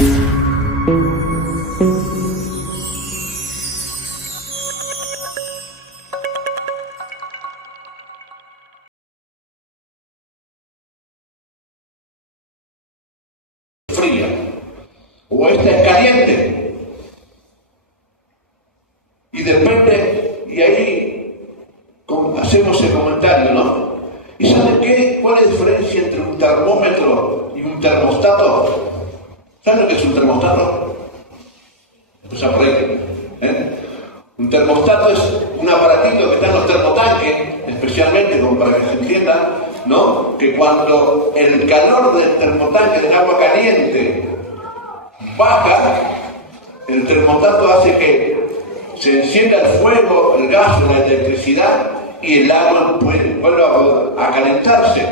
Fría, o esta es caliente, y depende, y ahí hacemos el comentario, ¿no? ¿Y saben qué? ¿Cuál es la diferencia entre un termómetro y un termostato? ¿Saben lo que es un termostato? Pues por ahí, Un termostato es un aparatito que está en los termotanques, especialmente, como para que se entienda, ¿no? Que cuando el calor del termotanque del agua caliente baja, el termostato hace que se encienda el fuego, el gas, la electricidad, y el agua vuelve a calentarse.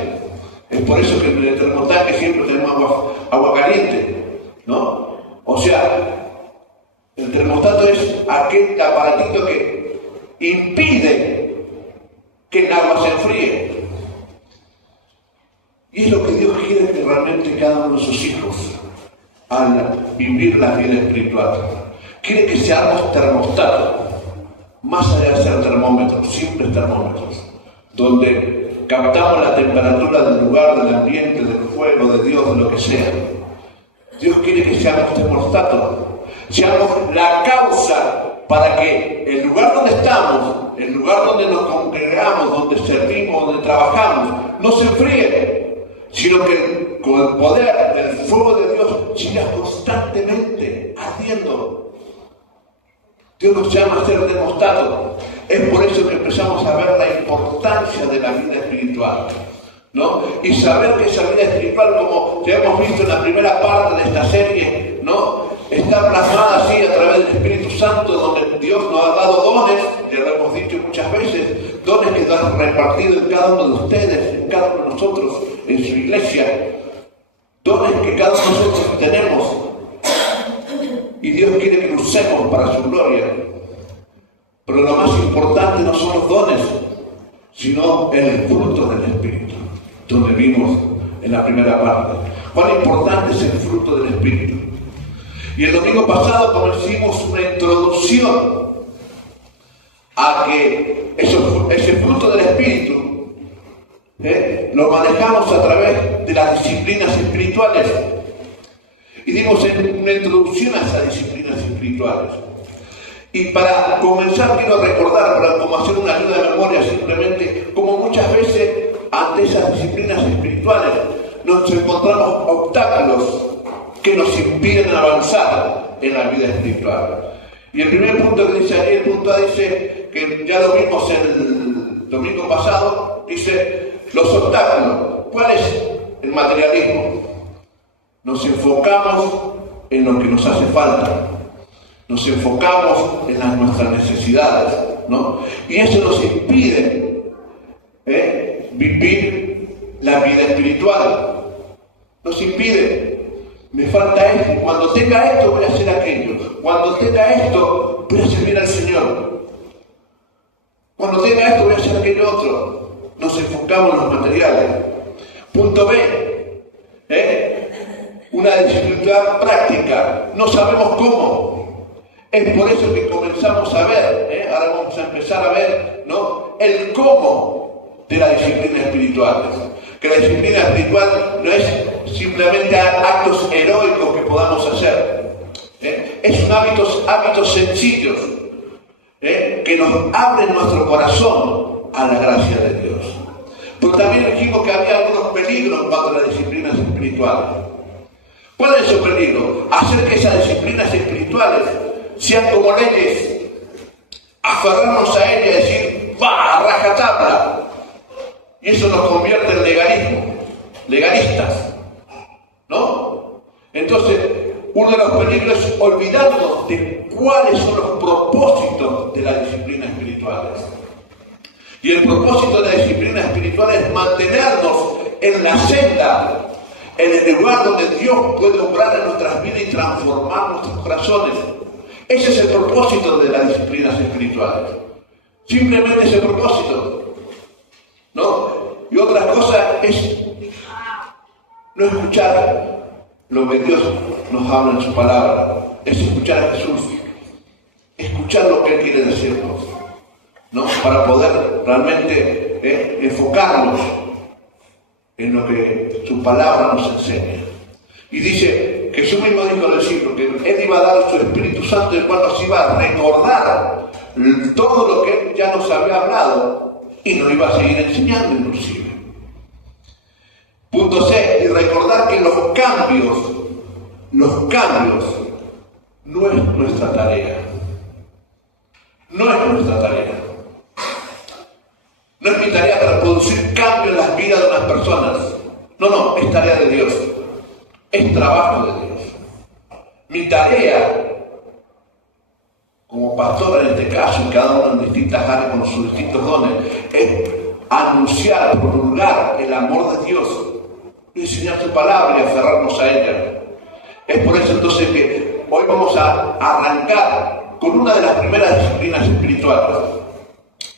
Es por eso que en el termotanque siempre tenemos agua caliente, ¿no? O sea, el termostato es aquel aparatito que impide que el agua se enfríe. Y es lo que Dios quiere que realmente cada uno de sus hijos, al vivir la vida espiritual, quiere que seamos termostatos, más allá de ser termómetros, simples termómetros, donde captamos la temperatura del lugar, del ambiente, del fuego, de Dios, de lo que sea. Dios quiere que seamos termostatos, seamos la causa para que el lugar donde estamos, el lugar donde nos congregamos, donde servimos, donde trabajamos, no se enfríe, sino que con el poder del fuego de Dios siga constantemente ardiendo. Dios nos llama a ser termostatos. Es por eso que empezamos a ver la importancia de la vida espiritual, ¿no? Y saber que esa vida espiritual, como ya hemos visto en la primera parte de esta serie, ¿no? Está plasmada así a través del Espíritu Santo, donde Dios nos ha dado dones, ya lo hemos dicho muchas veces, dones que Dios ha repartido en cada uno de ustedes, en cada uno de nosotros, en su iglesia, dones que cada uno de nosotros tenemos, y Dios quiere que los usemos para su gloria. Pero lo más importante no son los dones, sino el fruto del Espíritu, donde vimos en la primera parte. ¿Cuán importante es el fruto del Espíritu? Y el domingo pasado comenzamos una introducción a que ese fruto del Espíritu lo manejamos a través de las disciplinas espirituales. Y dimos una introducción a esas disciplinas espirituales. Y para comenzar quiero recordar, para como hacer una ayuda de memoria simplemente, como muchas veces ante esas disciplinas espirituales nos encontramos obstáculos que nos impiden avanzar en la vida espiritual. Y el primer punto que dice ahí, el punto A, dice, que ya lo vimos el domingo pasado, dice los obstáculos. ¿Cuál es el materialismo? Nos enfocamos en lo que nos hace falta, nos enfocamos en nuestras necesidades, ¿no? Y eso nos impide vivir la vida espiritual, nos impide. Me falta esto, cuando tenga esto voy a hacer aquello, cuando tenga esto voy a servir al Señor, cuando tenga esto voy a hacer aquello otro. Nos enfocamos en los materiales. Punto B, una disciplina práctica, no sabemos cómo. Es por eso que comenzamos a ver, ahora vamos a empezar a ver, ¿no?, el cómo de la disciplina espiritual. Que la disciplina espiritual no es simplemente actos heroicos que podamos hacer. Es hábitos sencillos que nos abren nuestro corazón a la gracia de Dios. Pero también dijimos que había algunos peligros en cuanto a las disciplinas espirituales. ¿Cuál es el peligro? Hacer que esas disciplinas espirituales sean como leyes, aferrarnos a ellas y decir, ¡va, a rajatabla! Y eso nos convierte en legalistas, ¿no? Entonces, uno de los peligros es olvidarnos de cuáles son los propósitos de las disciplinas espirituales. Y el propósito de la disciplina espiritual es mantenernos en la senda, en el lugar donde Dios puede obrar en nuestras vidas y transformar nuestros corazones. Ese es el propósito de las disciplinas espirituales. Simplemente ese propósito, ¿no? Y otra cosa es no escuchar lo que Dios nos habla en su palabra, es escuchar a Jesús, escuchar lo que Él quiere decirnos, ¿no? Para poder realmente enfocarnos en lo que su palabra nos enseña. Y dice, Jesús mismo dijo al discípulo que Él iba a dar su Espíritu Santo, el cual nos iba a recordar todo lo que Él ya nos había hablado y nos iba a seguir enseñando inclusive. Punto C, y recordar que los cambios no es nuestra tarea. No es nuestra tarea. No es mi tarea para producir cambio en las vidas de las personas. No, es tarea de Dios. Es trabajo de Dios. Mi tarea, como pastor en este caso, y cada uno en distintas áreas con sus distintos dones, es anunciar, promulgar el amor de Dios, enseñar su palabra y aferrarnos a ella. Es por eso entonces que hoy vamos a arrancar con una de las primeras disciplinas espirituales.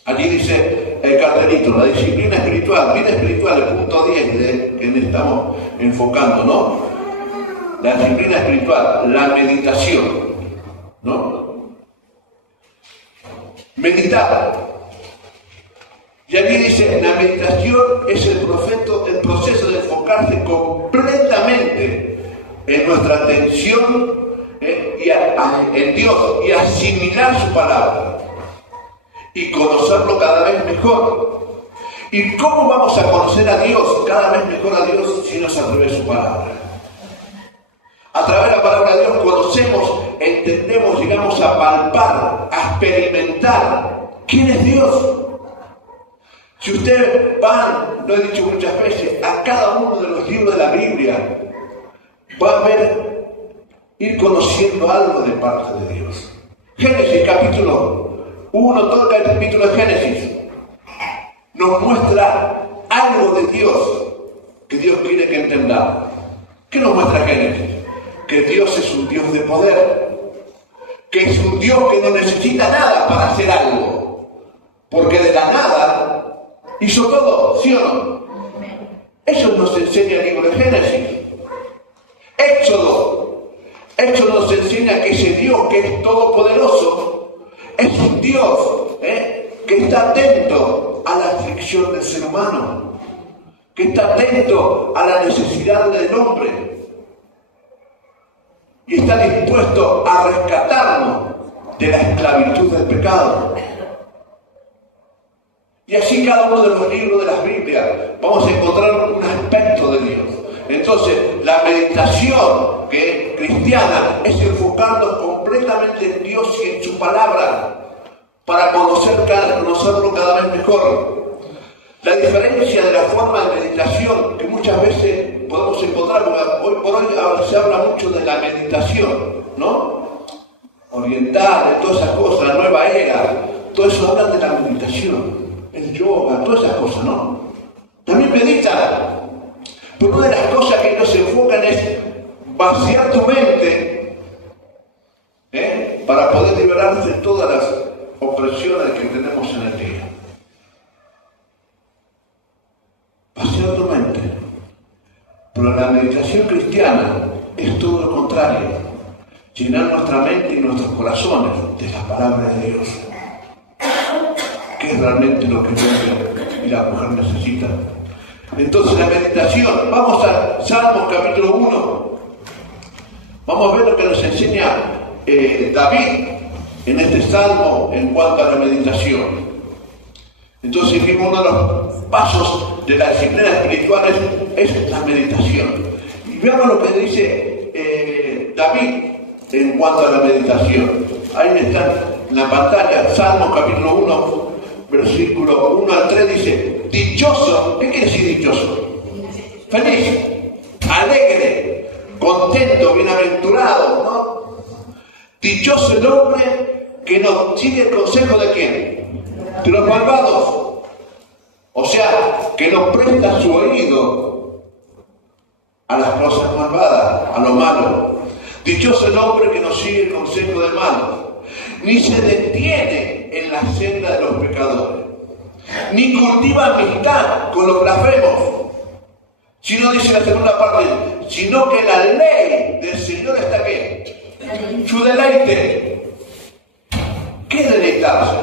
Allí dice el cartelito, la disciplina espiritual, vida espiritual, el punto 10 de que estamos enfocando, ¿no? La disciplina espiritual, la meditación, ¿no? Meditar. Y allí dice, la meditación es el proceso de enfocarse completamente en nuestra atención en Dios y asimilar su palabra y conocerlo cada vez mejor. ¿Y cómo vamos a conocer a Dios, cada vez mejor a Dios, si no es a través de su palabra? A través de la palabra de Dios conocemos, entendemos, llegamos a palpar, a experimentar quién es Dios. Si ustedes van, lo he dicho muchas veces, a cada uno de los libros de la Biblia, va a ir conociendo algo de parte de Dios. Génesis capítulo 1, todo el capítulo de Génesis nos muestra algo de Dios que Dios quiere que entendamos. ¿Qué nos muestra Génesis? Que Dios es un Dios de poder, que es un Dios que no necesita nada para hacer algo, porque de la nada hizo todo, ¿sí o no? Eso nos enseña el libro de Génesis. Éxodo nos enseña que ese Dios que es todopoderoso es un Dios que está atento a la aflicción del ser humano, que está atento a la necesidad del hombre y está dispuesto a rescatarnos de la esclavitud del pecado. Y así cada uno de los libros de las Biblias vamos a encontrar un aspecto de Dios. Entonces, la meditación que es cristiana es enfocarnos completamente en Dios y en su palabra para conocerlo cada vez mejor. La diferencia de la forma de meditación que muchas veces podemos encontrar, porque hoy por hoy se habla mucho de la meditación, ¿no? Oriental, de todas esas cosas, la nueva era, todo eso habla de la meditación, el yoga, todas esas cosas, ¿no? También meditan. Pero una de las cosas que ellos se enfocan es vaciar tu mente para poder liberarse de todas las opresiones que tenemos en el día. Vaciar tu mente. Pero la meditación cristiana es todo lo contrario. Llenar nuestra mente y nuestros corazones de la palabra de Dios. Que es realmente lo que el hombre y la mujer necesitan. Entonces la meditación, vamos a Salmos capítulo 1, vamos a ver lo que nos enseña David en este salmo en cuanto a la meditación. Entonces dijimos, uno de los pasos de la disciplina espiritual es la meditación. Y veamos lo que dice David en cuanto a la meditación. Ahí está en la pantalla, Salmos capítulo 1, versículo 1 al 3 dice, dichoso, ¿qué quiere decir dichoso? Feliz, alegre, contento, bienaventurado, ¿no? Dichoso el hombre que no sigue el consejo de quién? De los malvados. O sea, que no presta su oído a las cosas malvadas, a lo malo. Dichoso el hombre que no sigue el consejo de malos, ni se detiene en la senda de los pecadores, ni cultiva amistad con los blasfemos, Sino dice la segunda parte, sino que la ley del Señor está ¿qué? Su deleite. ¿Qué deleitarse?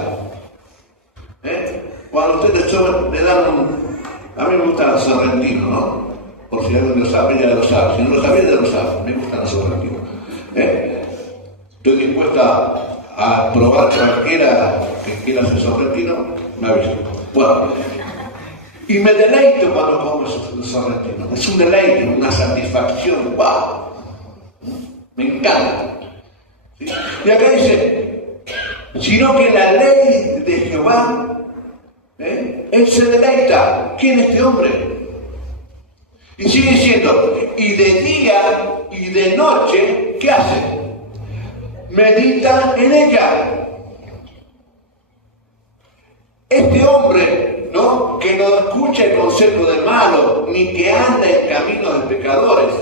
Cuando ustedes le dan un... A mí me gustan los sorrentinos, ¿no? Por si alguien lo sabe, ya lo sabe. Si no lo sabía, ya lo sabe. Me gustan los sorrentinos. Estoy dispuesta a probar cualquiera que quiera hacer sorrentino, me avisa. Bueno, y me deleito cuando como esos sorrentinos. Es un deleite, una satisfacción. ¡Wow! Me encanta. ¿Sí? Y acá dice, sino que la ley de Jehová, él se deleita. ¿Quién es este hombre? Y sigue diciendo, y de día y de noche, ¿qué hace? Medita en ella. Este hombre, ¿no? Que no escucha el consejo del malo, ni que anda en camino de pecadores,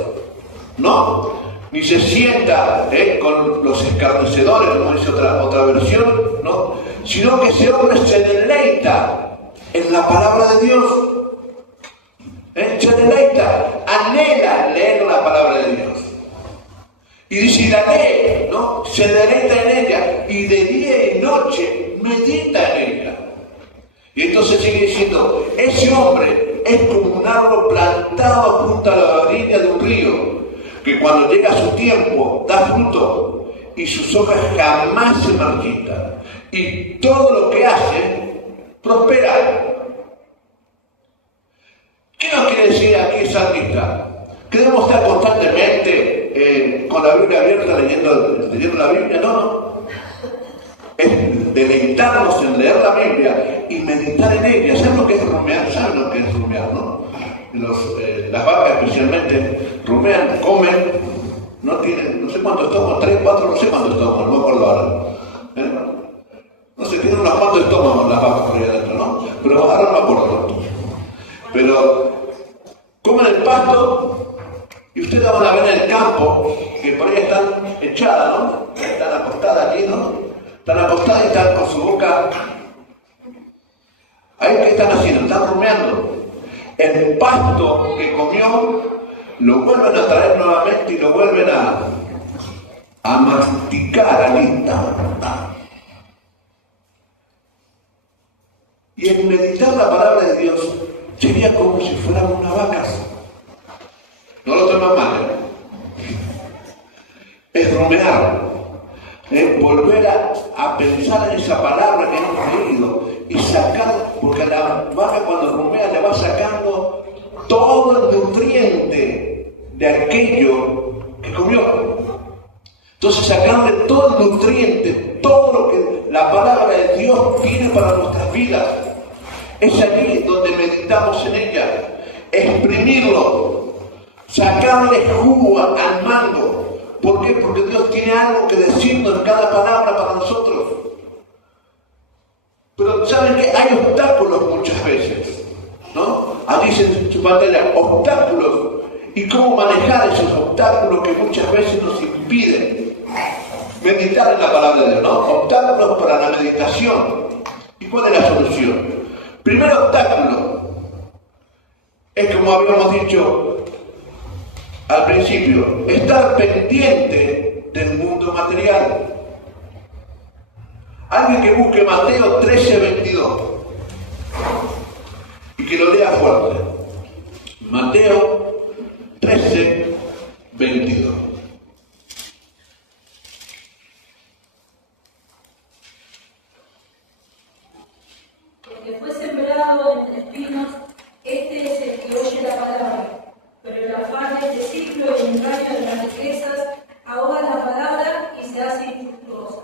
¿no? Ni se sienta con los escarnecedores, como dice otra versión, ¿no? Sino que ese hombre se deleita en la palabra de Dios. Se deleita, anhela leer la palabra de Dios. Y dice, y la lee, ¿no? Se deleita en ella, y de día y noche medita en ella. Y entonces sigue diciendo, ese hombre es como un árbol plantado junto a la orilla de un río, que cuando llega su tiempo da fruto, y sus hojas jamás se marchitan, y todo lo que hace prospera. ¿Qué nos quiere decir aquí el salmista? ¿Que debemos estar constantemente con la Biblia abierta leyendo la Biblia? No. Es deleitarnos en leer la Biblia y meditar en ella. ¿Saben lo que es rumiar? ¿Saben lo que es rumiar, no? Las vacas especialmente rumean, comen, no tienen, no sé cuántos estómagos, 3, 4, no sé cuántos estómagos, no me acuerdo ahora. No sé, tienen unos cuantos estómagos las vacas por ahí adentro, ¿no? Pero ahora no me acuerdo. Pero comen el pasto y ustedes van a ver en el campo que por ahí están echadas, ¿no? Están acostadas aquí, ¿no? Están acostadas y están con su boca. ¿Ahí qué están haciendo? Están rumiando. El pasto que comió lo vuelven a traer nuevamente y lo vuelven a masticar al instante. Y el meditar la palabra de Dios sería como si fuéramos una vaca. No lo toman mal, Es rumear, volver a pensar en esa palabra que hemos leído y sacar, porque la vaca cuando rumea le va sacando todo el nutriente de aquello que comió. Entonces sacarle todo el nutriente, todo lo que la palabra de Dios tiene para nuestras vidas. Es allí donde meditamos en ella, exprimirlo, sacarle jugo al mango. ¿Por qué? Porque Dios tiene algo que decirnos en cada palabra para nosotros. Pero ¿saben qué? Hay obstáculos muchas veces, ¿no? Allí dice en su pantalla, obstáculos. ¿Y cómo manejar esos obstáculos que muchas veces nos impiden meditar en la palabra de Dios, ¿no? Obstáculos para la meditación. ¿Y cuál es la solución? Primer obstáculo es, como habíamos dicho al principio, estar pendiente del mundo material. Alguien que busque Mateo 13:22 y que lo lea fuerte. Mateo 13:22. Que fue sembrado entre espinos, este es el que oye la palabra, pero el afán de este ciclo y el engaño de las riquezas ahoga la palabra y se hace infructuosa.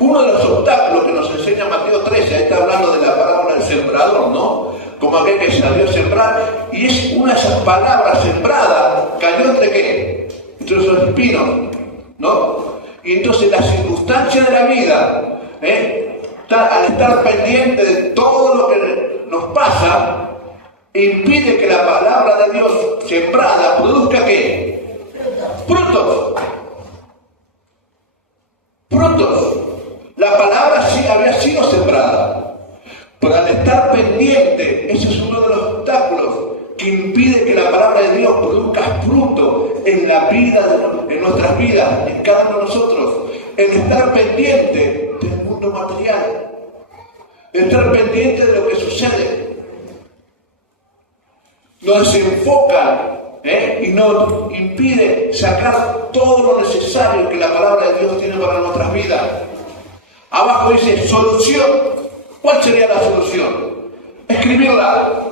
Uno de los obstáculos que nos enseña Mateo 13, ahí está hablando de la parábola del sembrador, ¿no? Como aquel que salió a sembrar, y es una de esas palabras sembradas, cayó entre qué? Entre esos espinos, ¿no? Y entonces las circunstancias de la vida, al estar pendiente de todo lo que nos pasa, impide que la palabra de Dios sembrada produzca ¿qué? Frutos. Frutos. La palabra sí había sido sembrada, pero al estar pendiente, ese es uno de los obstáculos que impide que la la palabra de Dios produzca fruto en la vida, en nuestras vidas, en cada uno de nosotros. El estar pendiente del mundo material. El estar pendiente de lo que sucede. Nos desenfoca y nos impide sacar todo lo necesario que la palabra de Dios tiene para nuestras vidas. Abajo dice solución. ¿Cuál sería la solución? Escribirla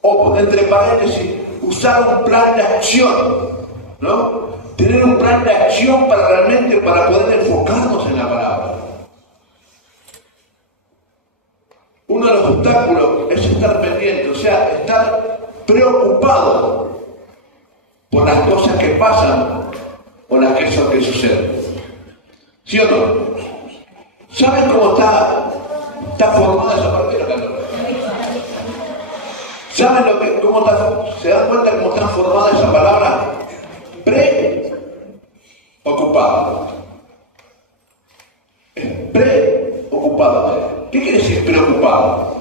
o entre paréntesis usar un plan de acción, ¿no? Tener un plan de acción para realmente poder enfocarnos en la palabra. Uno de los obstáculos es estar pendiente, o sea, estar preocupado por las cosas que pasan o las que suceden. ¿Sí o no? ¿Saben cómo está formada esa partida? ¿Saben se dan cuenta cómo está formada esa palabra? Preocupado. Preocupado. ¿Qué quiere decir preocupado?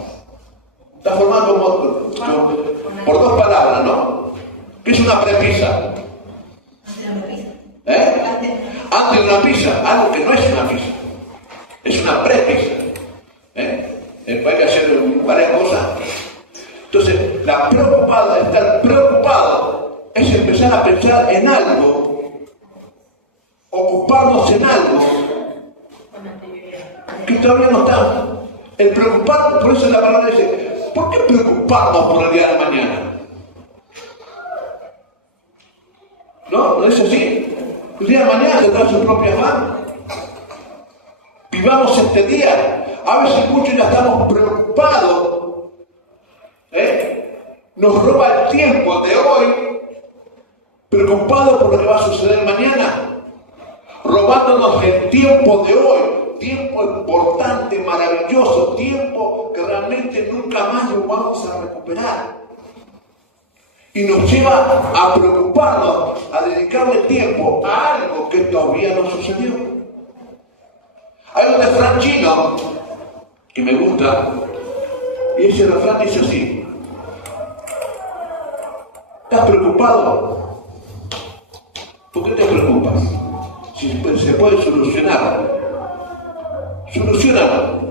Está formado por dos palabras, ¿no? ¿Qué es una prepisa? Antes de una pizza, algo que no es una pizza. Es una prepisa. Después hay que hacer varias cosas. Entonces, estar preocupado es empezar a pensar en algo, ocuparnos en algo que todavía no está. El preocupar, por eso la palabra dice, ¿por qué preocuparnos por el día de mañana? ¿No es así? El día de mañana tendrá sus propias manos. Vivamos este día. A veces muchos ya estamos preocupados. Nos roba el tiempo de hoy, preocupados por lo que va a suceder mañana, robándonos el tiempo de hoy, tiempo importante, maravilloso, tiempo que realmente nunca más lo vamos a recuperar. Y nos lleva a preocuparnos, a dedicarle tiempo a algo que todavía no sucedió. Hay un refrán chino que me gusta, y ese refrán dice así: ¿estás preocupado? ¿Por qué te preocupas? Si se puede solucionar, solucionalo.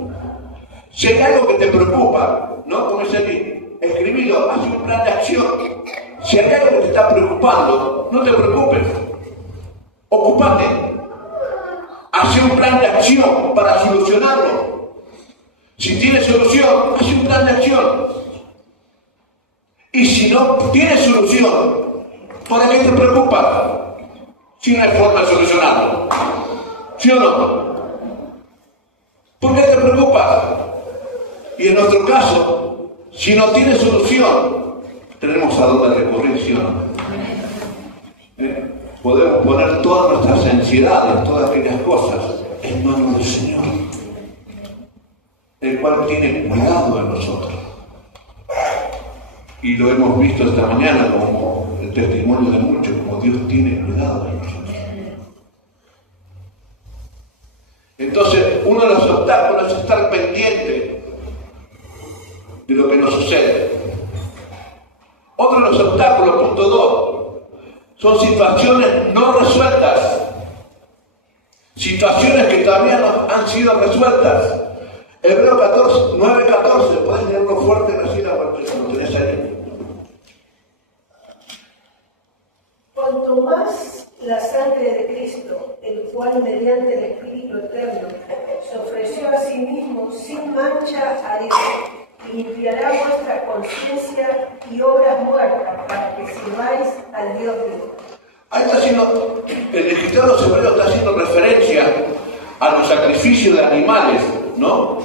Si hay algo que te preocupa, ¿no? Como dice aquí, escribilo, haz un plan de acción. Si hay algo que te está preocupando, no te preocupes. Ocúpate. Haz un plan de acción para solucionarlo. Si tienes solución, haz un plan de acción. Y si no tienes solución, ¿para qué te preocupas? Si no hay forma de solucionarlo. ¿Sí o no? ¿Por qué te preocupas? Y en nuestro caso, si no tienes solución, tenemos a dónde recurrir, ¿sí o no? Podemos poner todas nuestras ansiedades, todas aquellas cosas, en manos del Señor, el cual tiene cuidado de nosotros. Y lo hemos visto esta mañana como el testimonio de muchos, como Dios tiene cuidado de nosotros. Entonces, uno de los obstáculos es estar pendiente de lo que nos sucede. Otro de los obstáculos, punto 2, son situaciones no resueltas. Situaciones que todavía no han sido resueltas. Hebreos 9:14, puedes leerlo fuerte, recién lo tenés ahí. Cuanto más la sangre de Cristo, el cual mediante el Espíritu Eterno se ofreció a sí mismo sin mancha a Dios, limpiará vuestra conciencia y obras muertas para que sirváis al Dios vivo. Ahí está haciendo, el escritor de los Hebreos está haciendo referencia a los sacrificios de animales, ¿no?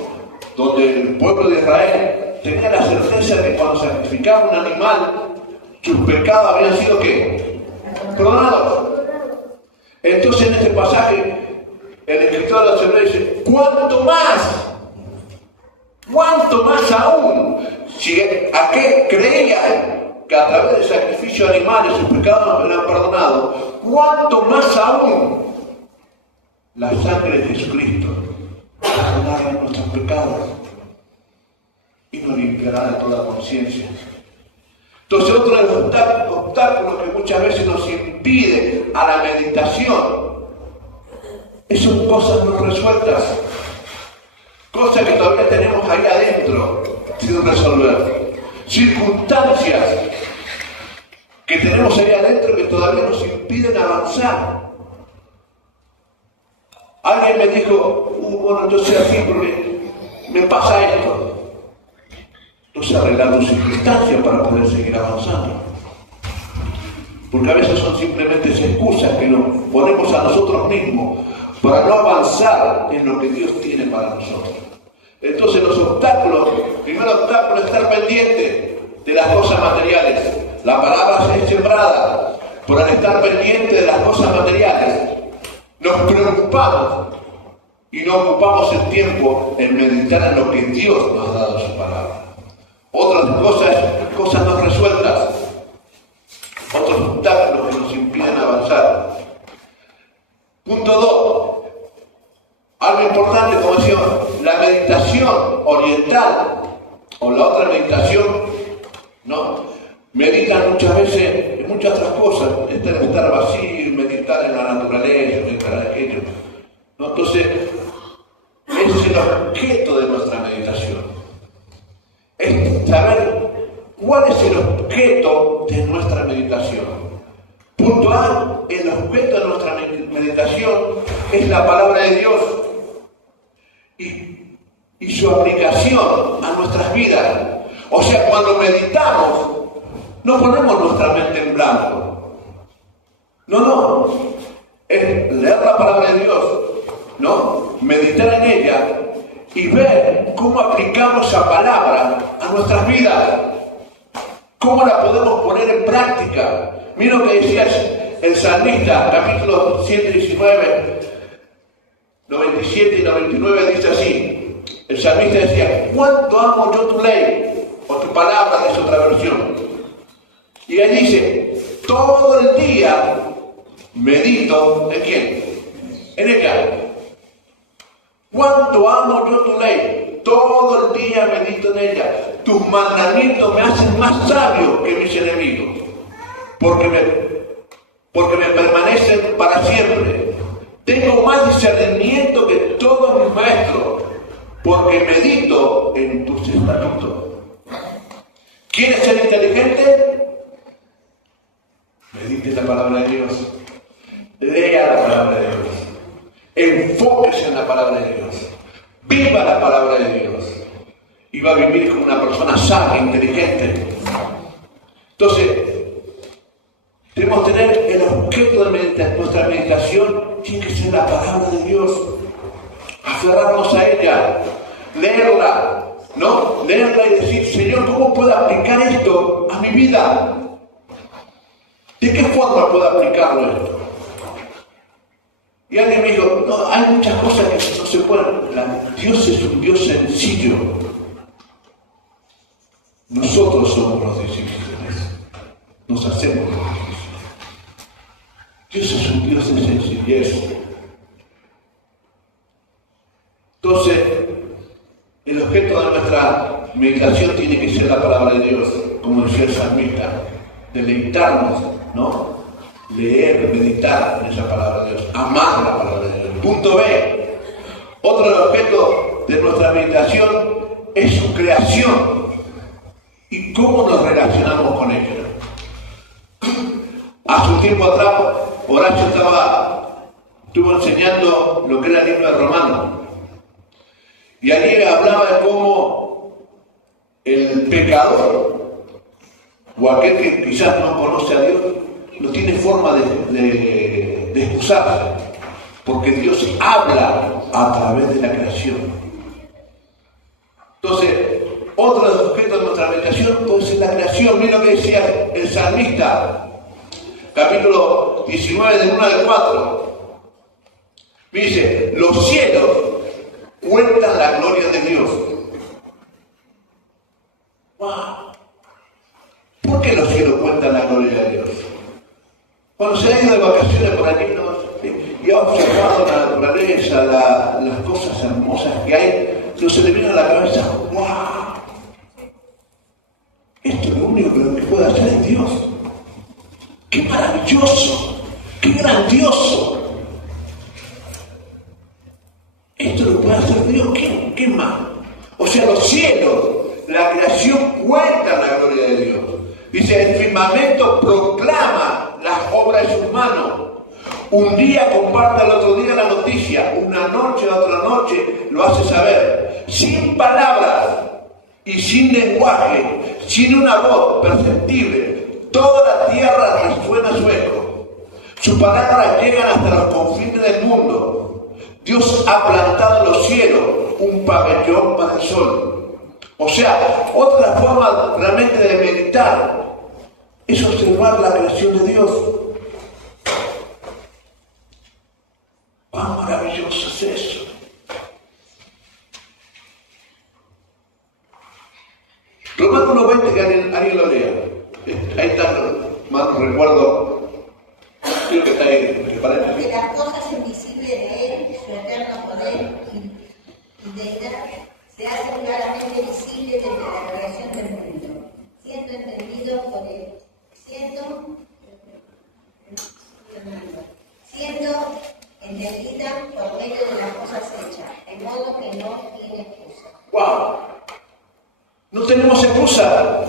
Donde el pueblo de Israel tenía la certeza de que cuando sacrificaba un animal, sus pecados habían sido ¿qué? Perdonados. Entonces en este pasaje, el escritor de los Hebreos dice, ¿cuánto más aún? Si a qué creían que a través del sacrificio de animales sus pecados eran perdonados, ¿cuánto más aún la sangre de Jesucristo perdonará nuestros pecados y nos limpiará de toda conciencia? Entonces, otro de los obstáculos que muchas veces nos impide a la meditación son cosas no resueltas, cosas que todavía tenemos ahí adentro sin resolver, circunstancias que tenemos ahí adentro que todavía nos impiden avanzar. Alguien me dijo, bueno, yo soy así porque me pasa esto. Entonces arreglar tus circunstancias para poder seguir avanzando. Porque a veces son simplemente excusas que nos ponemos a nosotros mismos para no avanzar en lo que Dios tiene para nosotros. Entonces los obstáculos, el primer obstáculo es estar pendiente de las cosas materiales. La palabra es sembrada por el estar pendiente de las cosas materiales. Nos preocupamos y no ocupamos el tiempo en meditar en lo que Dios nos ha dado en su palabra. Otras cosas no resueltas, otros obstáculos que nos impiden avanzar. Punto 2. Algo importante, como decía, la meditación oriental o la otra meditación, ¿no? Meditan muchas veces en muchas otras cosas, estar vacío, meditar en la naturaleza, meditar en aquello, ¿no? Entonces, ese es el objeto de nuestra meditación. Es saber cuál es el objeto de nuestra meditación. Punto A, el objeto de nuestra meditación es la palabra de Dios y su aplicación a nuestras vidas. O sea, cuando meditamos, no ponemos nuestra mente en blanco. No. Es leer la palabra de Dios, ¿no? Meditar en ella y ver cómo aplicamos esa palabra a nuestras vidas. ¿Cómo la podemos poner en práctica? Mira lo que decía el salmista, capítulo 119, 97 y 99, dice así. El salmista decía, ¿cuánto amo yo tu ley? O tu palabra, es otra versión. Y ahí dice, todo el día medito, ¿en quién? En ella. ¿Cuánto amo yo tu ley? Todo el día medito en ella. Tus mandamientos me hacen más sabio que mis enemigos, porque me permanecen para siempre. Tengo más discernimiento que todos mis maestros, porque medito en tus estatutos. ¿Quieres ser inteligente? Medite la palabra de Dios. Lea la palabra de Dios. Enfóquese en la palabra de Dios. Viva la palabra de Dios. Y va a vivir como una persona sabia, inteligente. Entonces, debemos tener el objeto de nuestra meditación, tiene que ser la palabra de Dios. Aferrarnos a ella, leerla, ¿no? Leerla y decir, Señor, ¿cómo puedo aplicar esto a mi vida? ¿De qué forma puedo aplicarlo esto? Y alguien me dijo, no, hay muchas cosas que no se pueden. Dios es un Dios sencillo. Nosotros somos los difíciles. Nos hacemos los difíciles. Dios es un Dios de sencillez. Entonces, el objeto de nuestra meditación tiene que ser la palabra de Dios, como decía el salmista, deleitarnos, ¿no? Leer, meditar en esa palabra de Dios, amar la palabra de Dios. Punto B. Otro objeto de nuestra meditación es su creación y cómo nos relacionamos con ella. Hace un tiempo atrás, Horacio estuvo enseñando lo que era el libro de Romanos. Y allí hablaba de cómo el pecador, o aquel que quizás no conoce a Dios, no tiene forma de excusarse, porque Dios habla a través de la creación. Entonces, otro de los objetos de nuestra meditación puede ser la creación. Mira lo que decía el salmista, capítulo 19, del 1 al 4. Dice, los cielos cuentan la gloria de Dios. ¡Wow! ¿Por qué los cielos cuentan la gloria de Dios? Cuando se ha ido de vacaciones por allí y ha observado la naturaleza, las cosas hermosas que hay, no se le viene a la cabeza, ¡wow! Esto es único que lo que puede hacer es Dios. ¡Qué maravilloso! ¡Qué grandioso! Esto lo puede hacer Dios. ¿Qué más? O sea, los cielos, la creación cuenta la gloria de Dios. Dice, el firmamento proclama las obras de sus manos. Un día comparte al otro día la noticia, una noche a otra noche lo hace saber, sin palabras y sin lenguaje, sin una voz perceptible. Toda la tierra resuena su eco. Sus palabras llegan hasta los confines del mundo. Dios ha plantado en los cielos un pabellón para el sol. O sea, otra forma realmente de meditar es observar la creación de Dios. ¡Cuán maravilloso es eso! Romanos 1:20, que alguien lo lea. Ahí está, más no recuerdo. Creo que está ahí, me parece. Porque las cosas invisibles de Él, su eterno poder y deidad, se hacen claramente visibles desde la creación del mundo, siendo entendidos por Él, siendo entendidas por medio de las cosas hechas, de modo que no tiene excusa. ¡Wow! No tenemos excusa.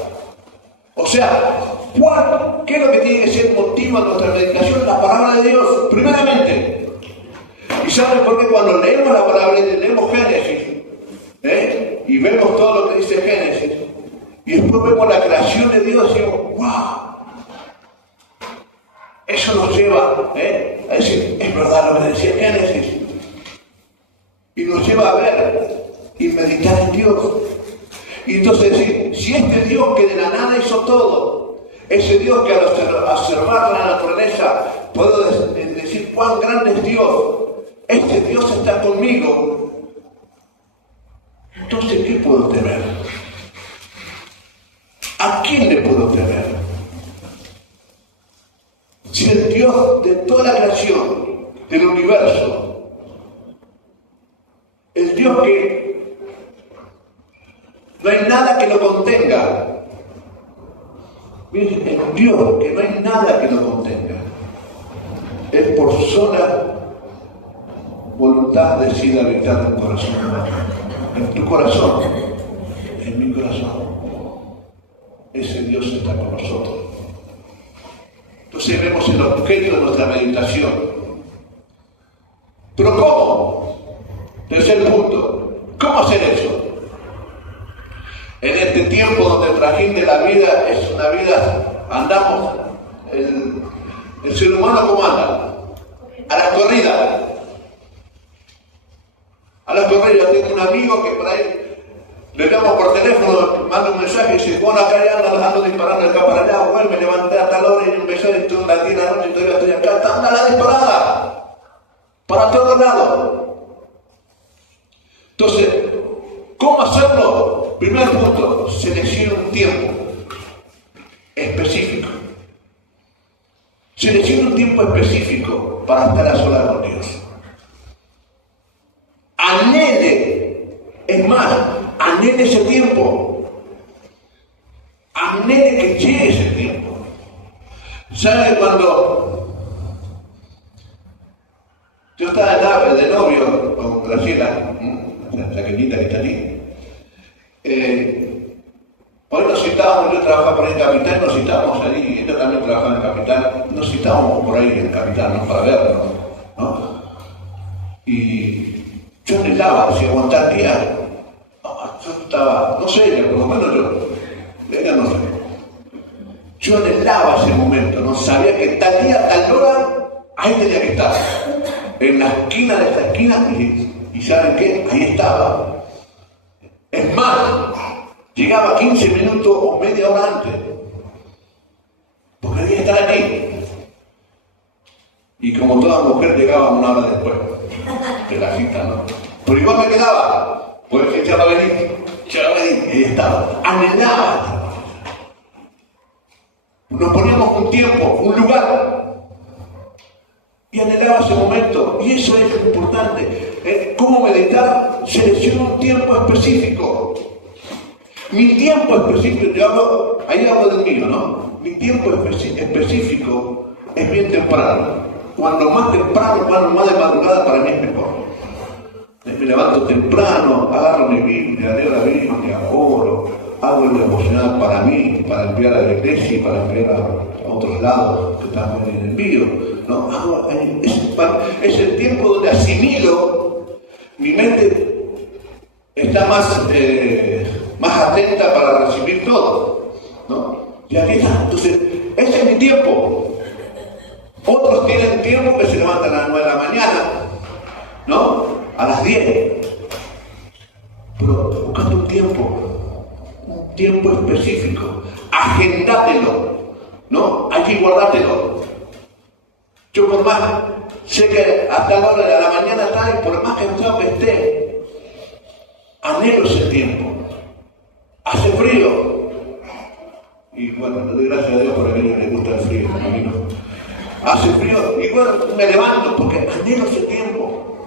O sea, ¿qué es lo que tiene que ser motivo de nuestra meditación? La palabra de Dios, primeramente. ¿Y saben por qué? Cuando leemos la palabra de Dios, leemos Génesis, y vemos todo lo que dice Génesis, y después vemos la creación de Dios y decimos, ¡wow! Eso nos lleva a decir, es verdad lo que decía Génesis. Y nos lleva a ver y meditar en Dios. Y entonces decir, si este Dios que de la nada hizo todo, ese Dios que al observar la naturaleza, puedo decir cuán grande es Dios, este Dios está conmigo, entonces ¿qué puedo temer? ¿A quién le puedo temer? Si el Dios de toda la creación, del universo, el Dios que no hay nada que lo contenga. Miren, el Dios que no hay nada que lo contenga. Él por sola voluntad decide habitar en tu corazón. En tu corazón. En mi corazón. Ese Dios está con nosotros. Entonces vemos el objeto de nuestra meditación. ¿Pero cómo? Tercer punto. ¿Cómo hacer eso? En este tiempo donde el trajín de la vida es una vida, andamos, el ser humano ¿cómo anda? A la corrida. A la corrida. Tengo un amigo que por ahí le llamo por teléfono, manda un mensaje y dice, bueno, acá ya ando disparando acá para allá, bueno, me levanté a tal hora y empecé a todas las 10 de la noche y todavía estoy acá, anda la disparada, para todos lados. Entonces, ¿cómo hacerlo? Primer punto, selecciona un tiempo específico. Selecciona un tiempo específico para estar a solas con Dios. Anhele, es más, anhele ese tiempo. Anhele que llegue ese tiempo. ¿Sabe cuando yo estaba de novio con Graciela, la chaqueñita que está allí? Hoy nos citábamos, yo trabajaba por ahí en Capital, nos citábamos allí, ella también trabajaba en Capital, nos citábamos por ahí en Capital, ¿no? Para vernos, ¿no? Y yo anhelaba, si aguantar día, yo estaba, no sé, ella, por lo menos ella no sé. Yo anhelaba ese momento, no sabía que tal día, tal hora, ahí tenía que estar, en la esquina de esta esquina, y ¿saben qué? Ahí estaba. Es más, llegaba 15 minutos o media hora antes, porque debía estar aquí. Y como toda mujer llegaba una hora después de la cita, ¿no? Pero igual me quedaba, porque ya va a venir, y ahí estaba, anhelaba. Nos poníamos un tiempo, un lugar, y anhelaba ese momento, y eso es importante. ¿Cómo meditar? Selecciona un tiempo específico. Mi tiempo específico, ahí hablo del mío, ¿no? Mi tiempo específico es bien temprano. Cuando más temprano, cuando más de madrugada, para mí es mejor. Me levanto temprano, agarro mi Biblia, leo la Biblia, oro, hago el devocional para mí, para enviar a la iglesia y para enviar a otros lados que también envío, ¿no? Es el tiempo donde asimilo, mi mente está más atenta para recibir todo, ¿no? Y aquí está. Entonces, ese es mi tiempo. Otros tienen tiempo que se levantan a las 9 de la mañana, ¿no? A las 10. Pero buscando un tiempo específico. Agendátelo, ¿no? Hay que guardártelo. Yo por más, sé que hasta la hora de la mañana está y por más cansado que esté, anhelo ese tiempo. Hace frío. Y bueno, le doy gracias a Dios por el que le gusta el frío, a mí no. Hace frío y bueno, me levanto porque anhelo ese tiempo.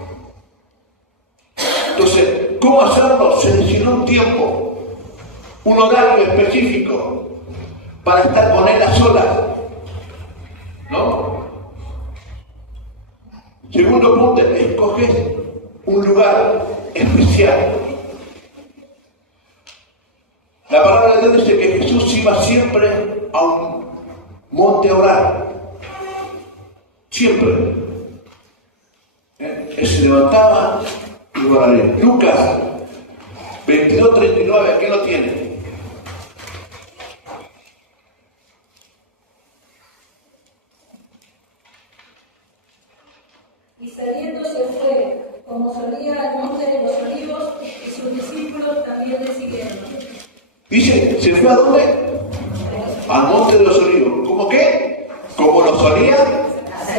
Entonces, ¿cómo hacerlo? Se designó un tiempo, un horario específico para estar con él a solas, ¿no? Segundo punto, escoges un lugar especial. La palabra de Dios dice que Jesús iba siempre a un monte a orar. Siempre. Él se levantaba y oraría. Lucas 22:39, ¿qué lo tiene? Y saliendo se fue, como solía al monte de los olivos, y sus discípulos también le siguieron. Dice, ¿se fue a dónde? Al monte de los olivos. ¿Cómo qué? Como lo solía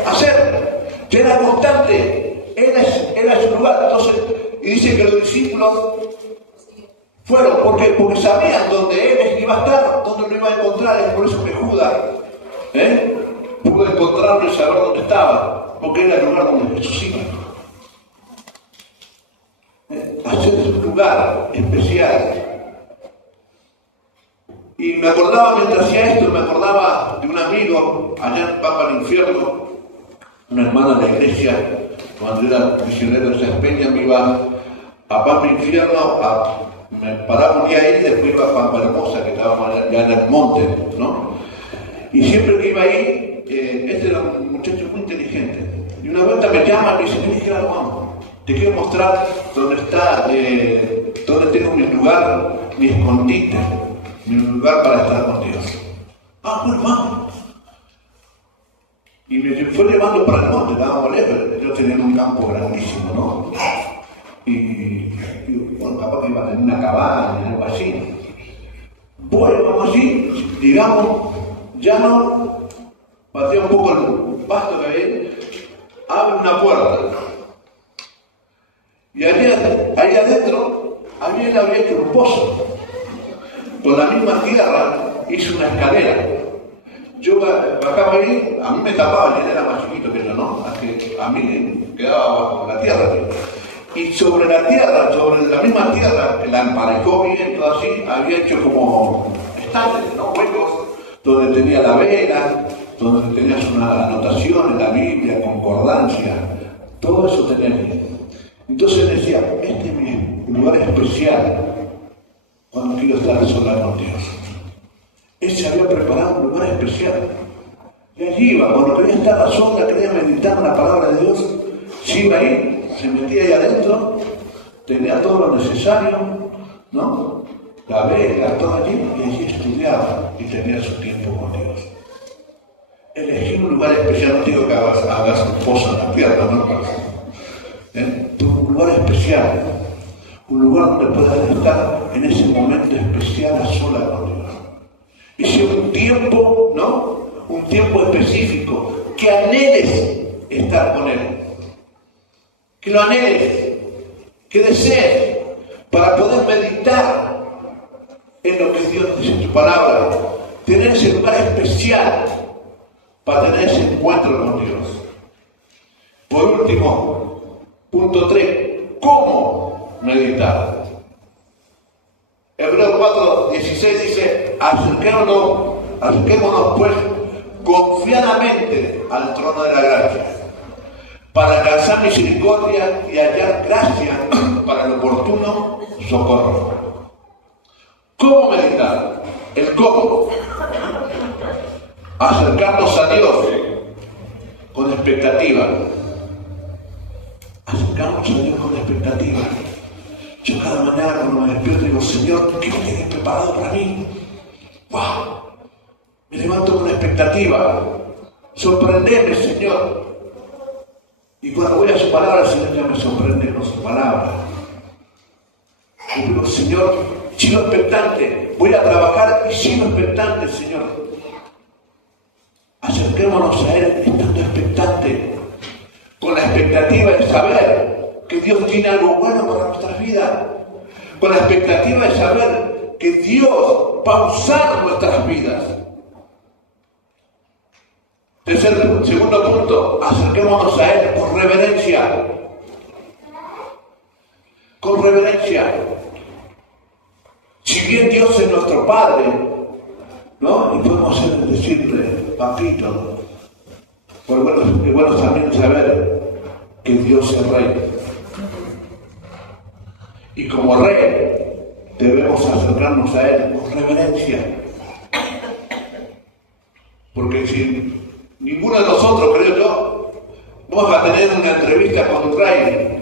hacer. Era constante. Era su lugar. Entonces, y dice que los discípulos fueron, porque sabían dónde él iba a estar, dónde lo iba a encontrar. Es por eso que Judas pudo encontrarlo y saber dónde estaba, porque era el lugar donde Jesús iba. Hacer un lugar especial. Y me acordaba, mientras hacía esto, me acordaba de un amigo allá en Papa del Infierno, una hermana de la iglesia, cuando era misionero de San Peña, me iba a Papa del Infierno, me paraba un día ahí y después iba a Pampa Hermosa, que estábamos allá en el monte, ¿no? Y siempre que iba ahí, este era un muchacho muy inteligente. Y una vuelta me llama y me dice, vení, claro, vamos, te quiero mostrar dónde está, dónde tengo mi lugar, mi escondite, mi lugar para estar con Dios. Ah, bueno, vamos. Y me fue llevando para el monte, estábamos lejos, yo tenía un campo grandísimo, ¿no? Y bueno, capaz que iba a tener una cabaña, algo así. Bueno, vamos así, digamos, ya no, patea un poco el pasto que hay, abre una puerta. Y ahí adentro, había hecho un pozo. Con la misma tierra hizo una escalera. Yo bajaba ahí, a mí me tapaba, él era más chiquito que yo, ¿no? A mí quedaba bajo la tierra. Y sobre la tierra, sobre la misma tierra, la emparejó bien, todo así, había hecho como estantes, ¿no? Huecos, donde tenía la vela, donde tenías una anotación en la Biblia, concordancia, todo eso tenía aquí. Entonces decía, este es mi lugar especial cuando quiero estar sola con Dios. Él se había preparado un lugar especial. Y allí iba, cuando quería estar a sola, quería meditar en la palabra de Dios, se iba ahí, se metía ahí adentro, tenía todo lo necesario, ¿no? La vela, todo allí, y allí estudiaba y tenía su tiempo con Dios. Elegí un lugar especial, no digo que hagas un pozo en la tierra, ¿no? Un lugar especial, un lugar donde puedas estar en ese momento especial a sola con Dios. Y si un tiempo, ¿no? Un tiempo específico, que anheles estar con Él. Que lo anheles, que desees, para poder meditar en lo que Dios dice en su palabra. Tener ese lugar especial para tener ese encuentro con Dios. Por último, punto 3, ¿cómo meditar? Hebreos 4:16 dice, acerquémonos pues confiadamente al trono de la gracia, para alcanzar misericordia y hallar gracia para el oportuno socorro. ¿Cómo meditar? El cómo. Acercarnos a Dios con expectativa. Acercarnos a Dios con expectativa. Yo cada mañana cuando me despierto digo, Señor, ¿qué me tienes preparado para mí? ¡Wow! Me levanto con expectativa. Sorprendeme, Señor. Y cuando voy a su palabra, el Señor ya me sorprende con su palabra. Y digo, Señor, sigo expectante. Voy a trabajar y sigo expectante, Señor. Acerquémonos a Él estando expectante, con la expectativa de saber que Dios tiene algo bueno para nuestras vidas, con la expectativa de saber que Dios va a usar nuestras vidas. Segundo punto, acerquémonos a Él con reverencia. Con reverencia. Si bien Dios es nuestro Padre, ¿no? Y podemos decirle, papito, es bueno también saber que Dios es Rey. Y como Rey, debemos acercarnos a Él con reverencia. Porque si ninguno de nosotros, creo yo, vamos a tener una entrevista con un rey,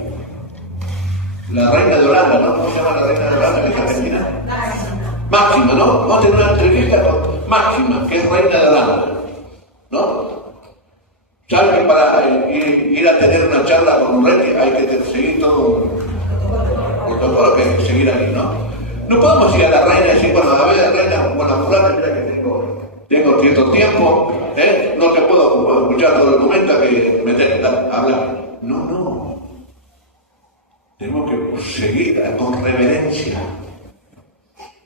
la reina de Holanda, ¿no? ¿Cómo se llama la reina de Holanda, que es argentina? Máxima, ¿no? Vamos a tener una entrevista con Máxima, que es reina de Holanda, ¿no? Saben que para ir a tener una charla con un rey hay que seguir todo el protocolo que hay que seguir aquí, ¿no? No podemos ir a la reina y decir, bueno, a ver, reina, bueno, fulano, mira que tengo cierto tiempo, no te puedo escuchar todo el documento que me tenés que hablar. No. Tenemos que seguir con reverencia.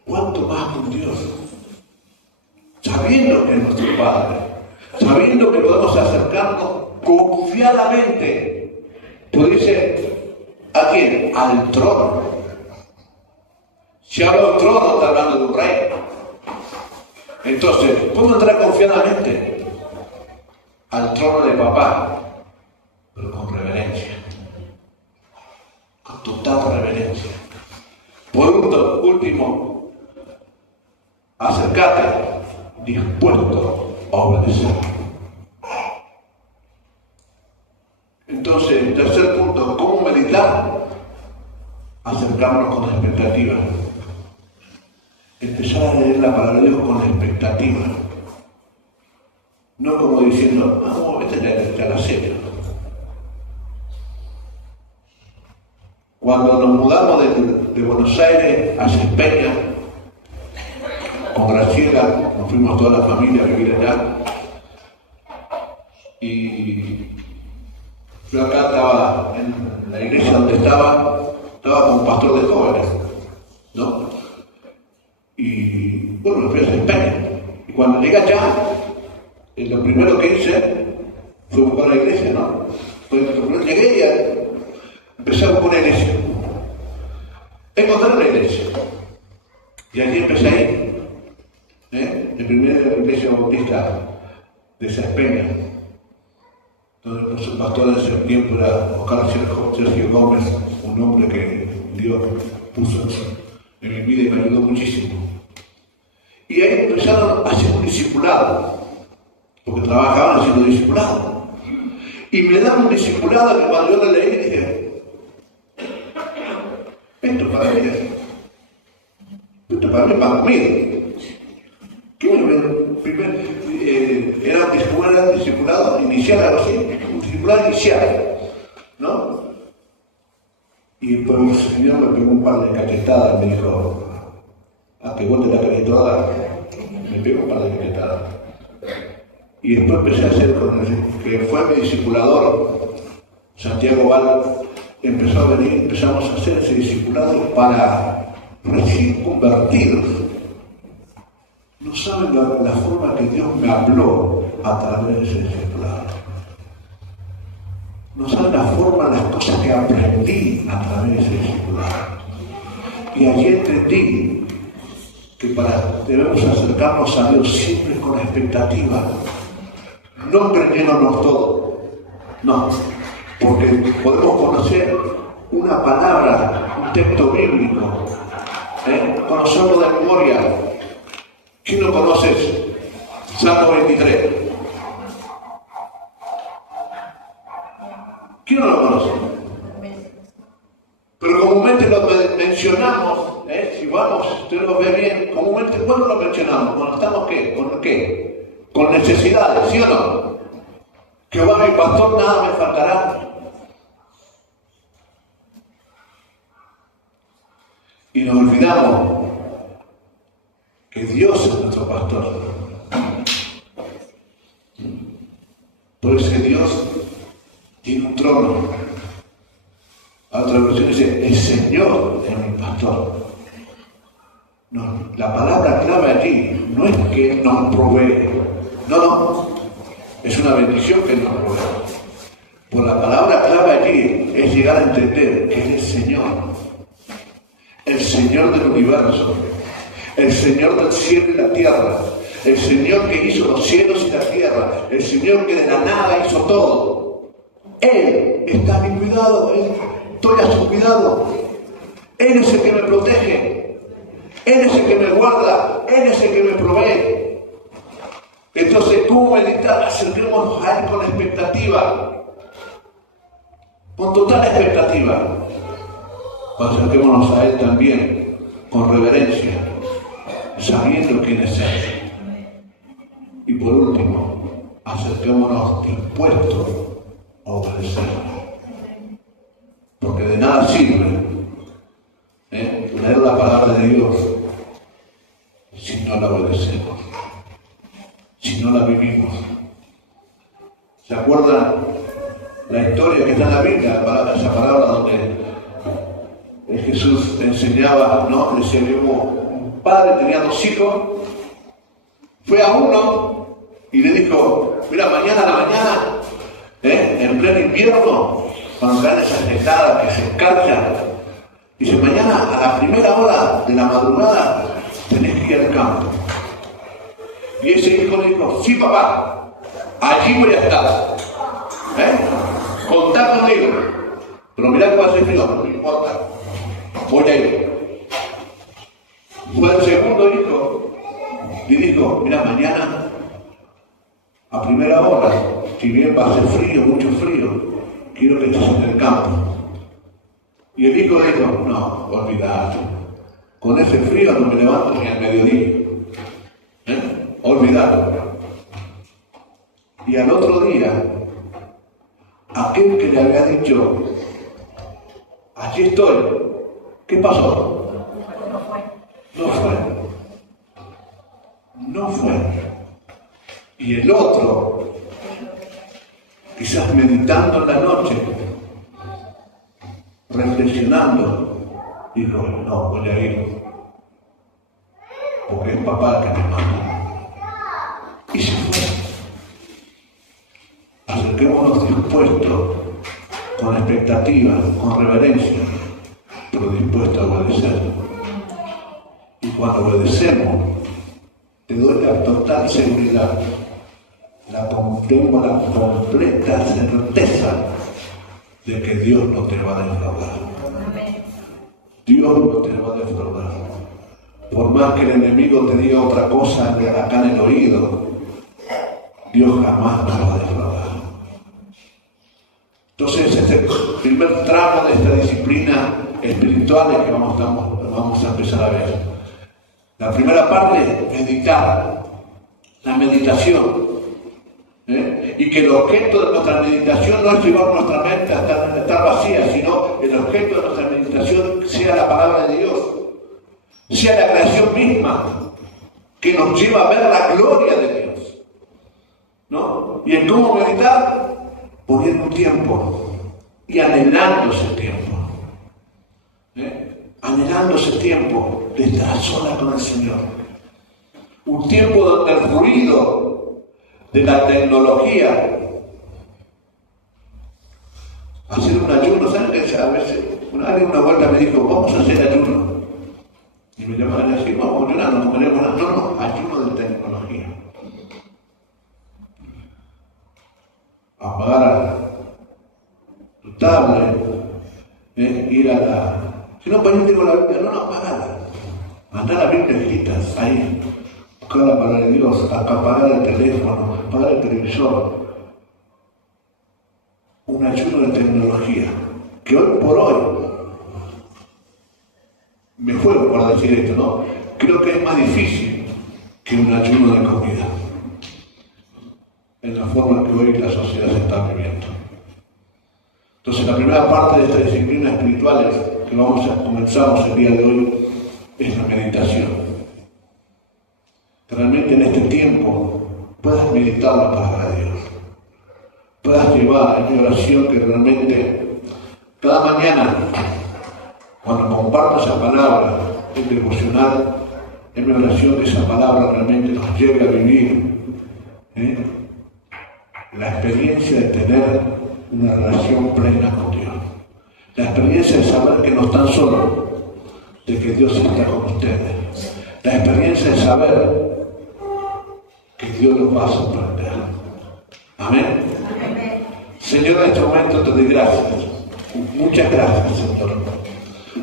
¿Cuánto más con Dios? Sabiendo que es nuestro Padre, sabiendo que podemos acercarnos confiadamente. Pues dice, ¿a quién? Al trono. Si habla del trono, está hablando de un rey. Entonces, podemos entrar confiadamente al trono de papá, pero con reverencia, con total reverencia. Por último, acércate dispuesto a obedecer. Entonces, tercer punto, ¿cómo meditar? Acercarnos con expectativa. Empezar a leer la palabra de Dios con expectativa. No como diciendo, vamos, esta ya la sé. Cuando nos mudamos de Buenos Aires a Cespeña, con Graciela, nos fuimos toda la familia a vivir allá. Y yo acá estaba en la iglesia donde estaba como pastor de jóvenes, ¿no? Y bueno, me fui a Cespeña. Y cuando llegué allá, lo primero que hice fue buscar la iglesia, ¿no? Llegué y empecé a buscar una iglesia. Encontré una iglesia. Y allí empecé a ir. La primera iglesia bautista de Cespeña, donde nuestro pastor en ese tiempo era Oscar Sergio Gómez, un hombre que Dios puso en mi vida y me ayudó muchísimo. Y ahí empezaron a hacer un discipulado, porque trabajaban haciendo discipulado. Y me daban un discipulado que cuando yo lo leí dije, esto para mí para mí. Era un discipulado inicial, algo así, un discipulado inicial, ¿no? Y pues el Señor me pegó un par de cachetadas, me dijo, que vos te la querés toda, me pegó un par de cachetadas. Y después empecé a hacer con el que fue mi discipulador, Santiago Val, empezó a venir, empezamos a hacer ese discipulado para recién convertidos. No saben la forma que Dios me habló a través de ese discipulado. No saben la forma, las cosas que aprendí a través de ese discipulado. Y allí entendí que debemos acercarnos a Dios siempre con expectativa, no creyéndonos todo, no, porque podemos conocer una palabra, un texto bíblico, conocerlo de memoria. ¿Quién lo conoce? Salmo 23. ¿Quién no lo conoce? Pero comúnmente lo mencionamos, si vamos, usted lo ve bien, comúnmente, ¿cuándo lo mencionamos? Cuando estamos, ¿qué? ¿Con qué? Con necesidades, ¿sí o no? Jehová mi pastor, nada me faltará. Y nos olvidamos que Dios es nuestro pastor. Por eso Dios tiene un trono. A otra versión dice, el Señor es mi pastor. No, la palabra clave aquí no es que Él nos provee. No. Es una bendición que Él nos provee. Por la palabra clave aquí es llegar a entender que Él es el Señor. El Señor del universo. El Señor del cielo y la tierra. El Señor que hizo los cielos y la tierra. El Señor que de la nada hizo todo. Él está a mi cuidado. Estoy a su cuidado. Él es el que me protege. Él es el que me guarda. Él es el que me provee. Entonces, ¿cómo meditar? Acerquémonos a Él con expectativa. Con total expectativa. Acerquémonos a Él también con reverencia, sabiendo quién es Él. Y por último, acerquémonos dispuestos a obedecerlo. Porque de nada sirve leer la palabra de Dios si no la obedecemos, si no la vivimos. ¿Se acuerdan la historia que está en la Biblia? Esa palabra donde Jesús enseñaba, ¿no? Decía que un padre tenía 2 hijos, fue a uno y le dijo, mira, mañana a la mañana, en pleno invierno, cuando caen esas heladas que se escarchan, dice, mañana a la primera hora de la madrugada tenés que ir al campo. Y ese hijo le dijo, sí papá, allí voy a estar, contá conmigo, pero mirá que va a ser frío, no me importa, voy a ir. Fue el segundo hijo y dijo, mira, mañana a primera hora, si bien va a ser frío, mucho frío, quiero que estés en el campo. Y el hijo dijo, no, olvidate, con ese frío no me levanto ni al mediodía, olvidate. Y al otro día, aquel que le había dicho, allí estoy, ¿qué pasó? No fue. Y el otro, quizás meditando en la noche, reflexionando, dijo, no, voy a ir, porque es papá el que me manda. Y se fue. Acerquémonos dispuestos, con expectativa, con reverencia, pero dispuestos a obedecer. Y cuando obedecemos, te doy la total seguridad, tengo la completa certeza de que Dios no te va a defraudar. Dios no te va a defraudar. Por más que el enemigo te diga otra cosa acá en el oído, Dios jamás nos va a defraudar. Entonces, este primer tramo de esta disciplina espiritual es que vamos a empezar a ver. La primera parte es meditar, la meditación. Y que el objeto de nuestra meditación no es llevar nuestra mente a estar vacía, sino el objeto de nuestra meditación sea la palabra de Dios, sea la creación misma, que nos lleva a ver la gloria de Dios, ¿no? Y en cómo meditar, poniendo un tiempo y anhelando ese tiempo, anhelando ese tiempo de estar sola con el Señor, un tiempo donde el ruido de la tecnología, hacer un ayuno, ¿saben qué? A veces, una vuelta me dijo, vamos a hacer ayuno. Y me llaman así, vamos, llorando, no queremos nada. No, ayuno de tecnología. Apagar tu tablet, ir a la... Si no, pues yo tengo la Biblia, no, apagala. Andá la Biblia escrita, ahí. Buscar la palabra de Dios, apagar el teléfono, apagar el televisor. Un ayuno de tecnología, que hoy por hoy, me juego para decir esto, ¿no? Creo que es más difícil que un ayuno de comida, en la forma que hoy la sociedad se está viviendo. Entonces, la primera parte de esta disciplina espiritual que comenzamos el día de hoy es la meditación. Que realmente en este tiempo puedas meditar la palabra de Dios, puedas llevar en mi oración que realmente cada mañana, cuando comparto esa palabra, es devocional, es mi oración que esa palabra realmente nos lleve a vivir la experiencia de tener una relación plena con Dios. La experiencia de saber que no están solos, de que Dios está con ustedes. La experiencia de saber que Dios los va a sorprender. Amén. Amén. Señor, en este momento te doy gracias. Muchas gracias, Señor.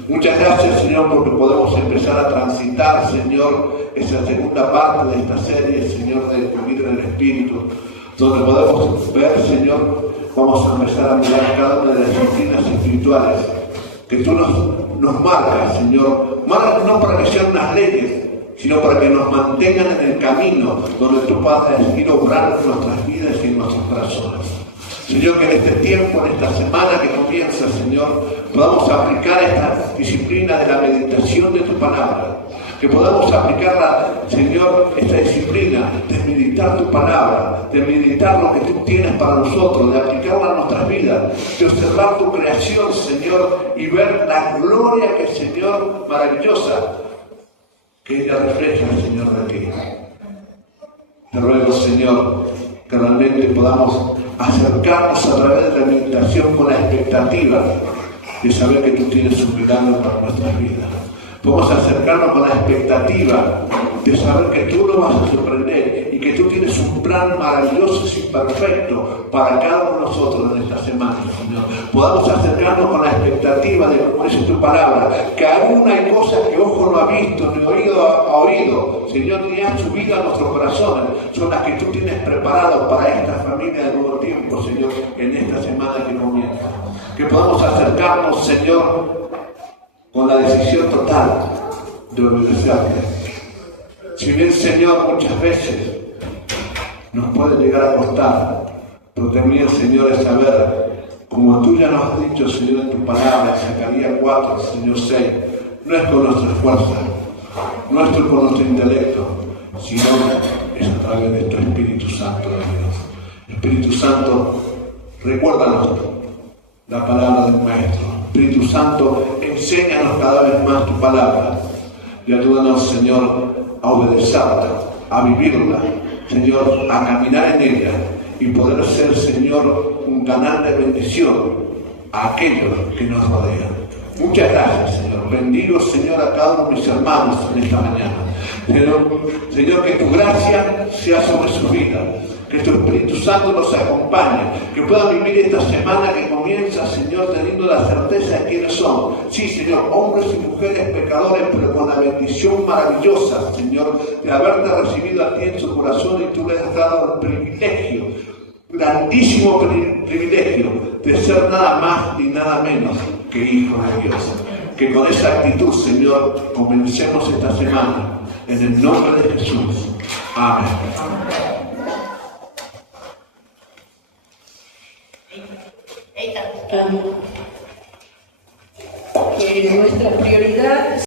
Muchas gracias, Señor, porque podemos empezar a transitar, Señor, esa segunda parte de esta serie, Señor, de vivir en el Espíritu, donde podemos ver, Señor, vamos a empezar a mirar cada una de las disciplinas espirituales que tú nos marcas, Señor, no para que sean unas leyes, sino para que nos mantengan en el camino donde tú puedas ir obrando en nuestras vidas y en nuestros corazones. Señor, que en este tiempo, en esta semana que comienza, Señor, podamos aplicar esta disciplina de la meditación de tu palabra. Que podamos aplicarla, Señor, esta disciplina de meditar tu palabra, de meditar lo que tú tienes para nosotros, de aplicarla a nuestras vidas, de observar tu creación, Señor, y ver la gloria que, Señor, maravillosa, que ella refleja, Señor, de ti. Te ruego, Señor, que realmente podamos acercarnos a través de la meditación con la expectativa de saber que tú tienes un milagro para nuestras vidas. Podemos acercarnos con la expectativa de saber que tú nos vas a sorprender y que tú tienes un plan maravilloso y perfecto para cada uno de nosotros en esta semana, Señor. Podamos acercarnos con la expectativa de, como dice tu palabra, que aún hay cosas que ojo no ha visto, ni oído ha oído, Señor, ni han subido a nuestros corazones, son las que tú tienes preparadas para esta familia de nuevo tiempo, Señor, en esta semana que comienza. Que podamos acercarnos, Señor, con la decisión total de obedecerte. Si bien, Señor, muchas veces nos puede llegar a costar, pero también, Señor, es saber, como tú ya nos has dicho, Señor, en tu palabra, en Zacarías 4, Señor 6, no es con nuestra fuerza, no es con nuestro intelecto, sino es a través de tu Espíritu Santo de Dios. Espíritu Santo, recuérdanos la palabra del Maestro. Espíritu Santo, enséñanos cada vez más tu palabra y ayúdanos, Señor, a obedecerla, a vivirla, Señor, a caminar en ella y poder ser, Señor, un canal de bendición a aquellos que nos rodean. Muchas gracias, Señor. Bendigo, Señor, a cada uno de mis hermanos en esta mañana. Señor, que tu gracia sea sobre su vida. Que tu Espíritu Santo nos acompañe, que puedan vivir esta semana que comienza, Señor, teniendo la certeza de quiénes son. Sí, Señor, hombres y mujeres pecadores, pero con la bendición maravillosa, Señor, de haberte recibido a ti en su corazón y tú le has dado el privilegio, grandísimo privilegio, de ser nada más ni nada menos que hijos de Dios. Que con esa actitud, Señor, comencemos esta semana, en el nombre de Jesús. Amén. Que nuestra prioridad